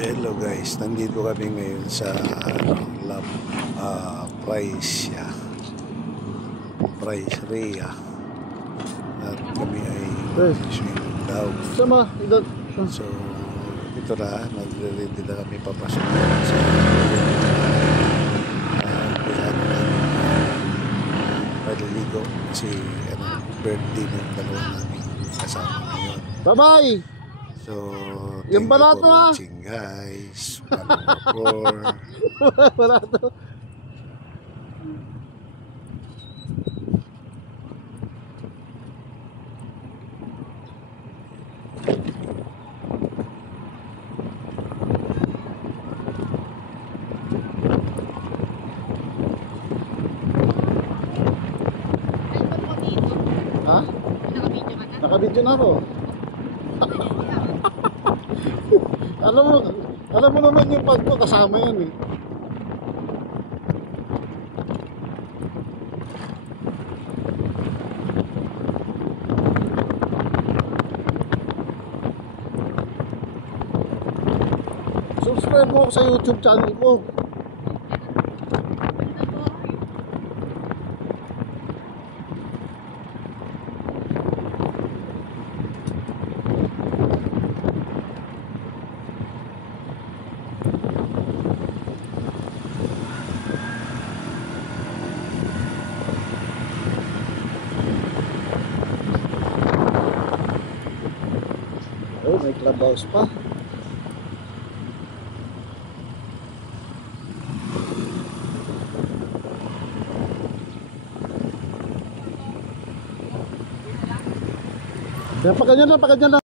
Hello guys, nandito kami ngayon sa Price Rea at kami ay swimming daw. So ito na, nagre-ready na kami papasok sa paliligo kasi birthday ng dalawa namin kasama ngayon. Bye-bye! So, yung balato for watching guys. 1 balato. Ha? Nakabidyo na ako. Alam mo naman yung pag ko kasama yan eh. Subscribe mo ako sa YouTube channel ko. Oh, may clubhouse pa. Kaya pa ganyan lang.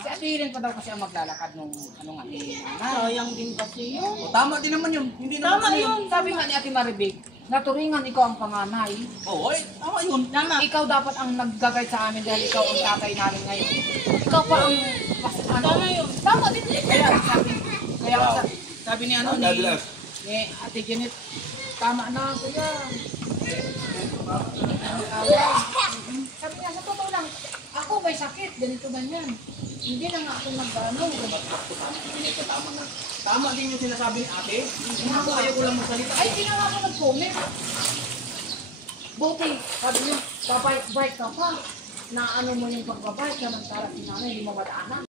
Si Atirin pa daw kasi ang maglalakad nung ano nga ni Nanay. Sayang din kasi yun. O, tama din naman yun. Hindi Tama naman yun. Sabi nga ni Ate Maribig, naturingan ikaw ang panganay. Oo, tama yun. Tama. Ikaw dapat ang naggagay sa amin dahil ikaw ang tatay namin ngayon. Ikaw pa ang ano. Tama yun. Tama din. Kaya Sabi ni ano ni Ate Janet, tama na kuya. Sabi niya, sa totoo lang, ako may sakit, ganito ganyan. Hindi na nga ako nag-ano. Tama din yung sinasabi ni ate. Ako ayaw ko lang magsalita. Ay, hindi na nga ako nag-comment. Buti, sabi niya, babay ka pa. Na ano mo yung pagbabay, samantala si nanay, hindi mo madaanan.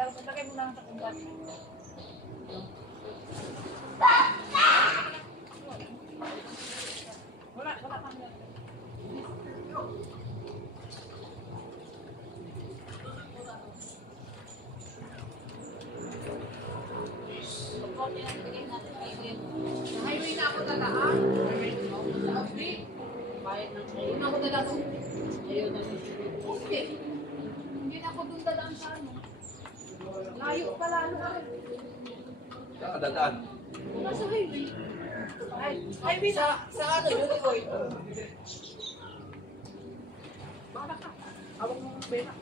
Lagay mo lang sa kumbat. Wala kami. Highway na ako dadaan. Sa Abdi. Bayad ng highway na ako dadaan. Hindi na ako doon dadaan sa ano. Layo pala ano rin. Saan ka dadaan? Nasa highway. Highway sa ano yun oy. Baka ka. Hawak mo ng pera.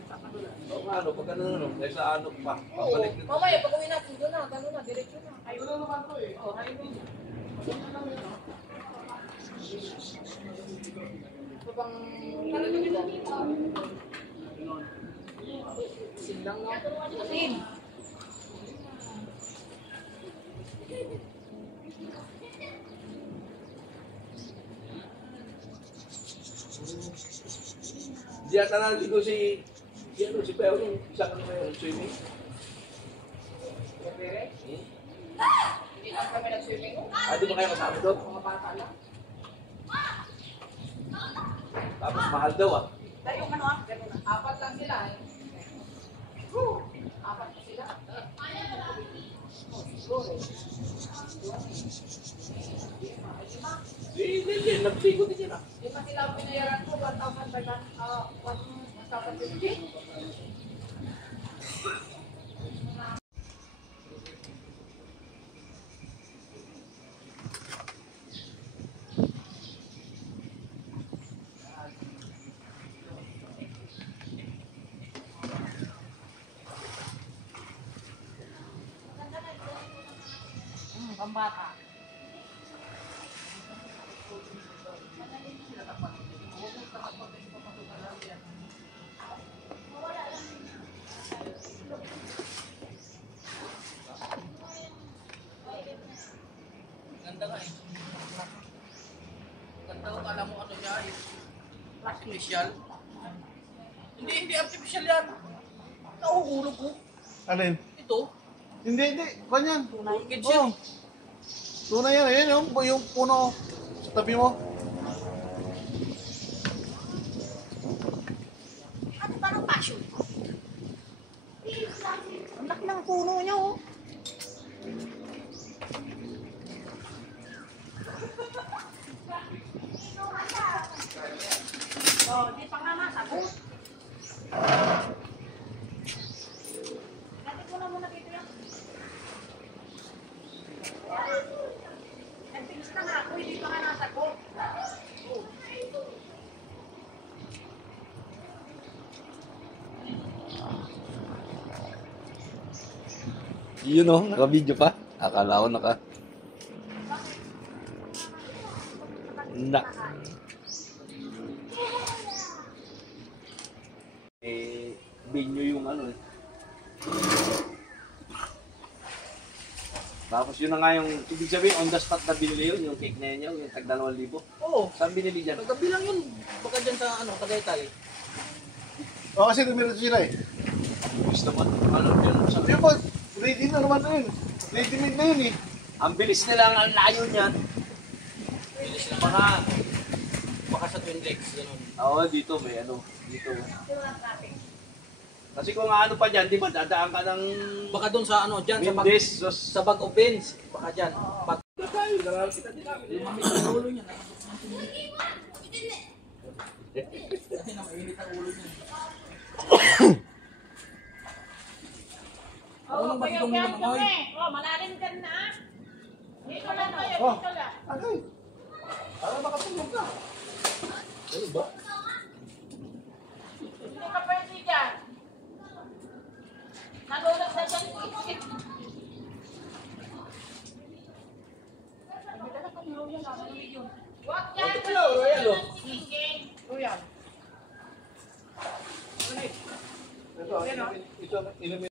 Oo nga, ano, pag ano, dahil sa ano pa. Oo. Mamaya, pag uwi natin doon na, gano'n na, diretso na. Highway na naman to eh. Oo, highway na. Ito bang talagang ito? Silang na. Atin. Di yata naligo si Peo yung isang ano yung swimming. Hindi lang kami nag-swimming. Di ba kayo kasama doon? Mga bata lang. Tapos mahal daw Dahil yung ano ganun na. Apat lang sila eh. Apat pa sila. Hindi, nagsigo din yan Lima sila ang pinayaran ko, 1,550. Pambata. Ganda nga eh. Ganda ko, kala mo ano niya eh. Artificial. Hindi artificial yan. Nahuhulog ko. Alin? Ito. Hindi. Kanyan. Orchid Oh. yan. Tunay yan. Ayan yung puno sa tabi mo. Ano ba ng passion? Ang laki ng puno niya oh. Oh, di pa nga masagot. Natin ko na muna dito yan. Nagpilis na nga ako, hindi pa nga nasagot. Yun o, naka-video pa. Akala ko naka... Binyo yung ano eh. Tapos yun na nga yung, ibig sabihin, on the spot na binili yun, yung cake na yun, yung tag 2,000. Oo. Saan binili dyan? Tagabilang yun. Baka dyan sa ano, Tagaytay. O kasi dumiretso sila eh. Gusto mo, ano, yun sa... Yung po, ready na naman na yun. Ready made na yun eh. Ang bilis nila, ang layo niyan. Bilis na. Baka sa Twin Lakes, gano'n. Oo, dito may ano, dito. Kasi kung ano pa dyan, di ba, dadaan ka ng... Baka doon sa ano, dyan, Mendes, sa bag of beans. Baka dyan. Bag. tayo, naral kita din namin. Lumamit ang ulo niya. Kasi na mainit ang ulo niya. Oh, kayo yan kami. Oh, malalim ka na. Dito lang kayo, dito lang. Agay. Para makatulog ka. Ano ba? Hindi ka pwede dyan. Nalulog na dyan. Huwag dyan. Hello, Royal. Royal. Ito, inumin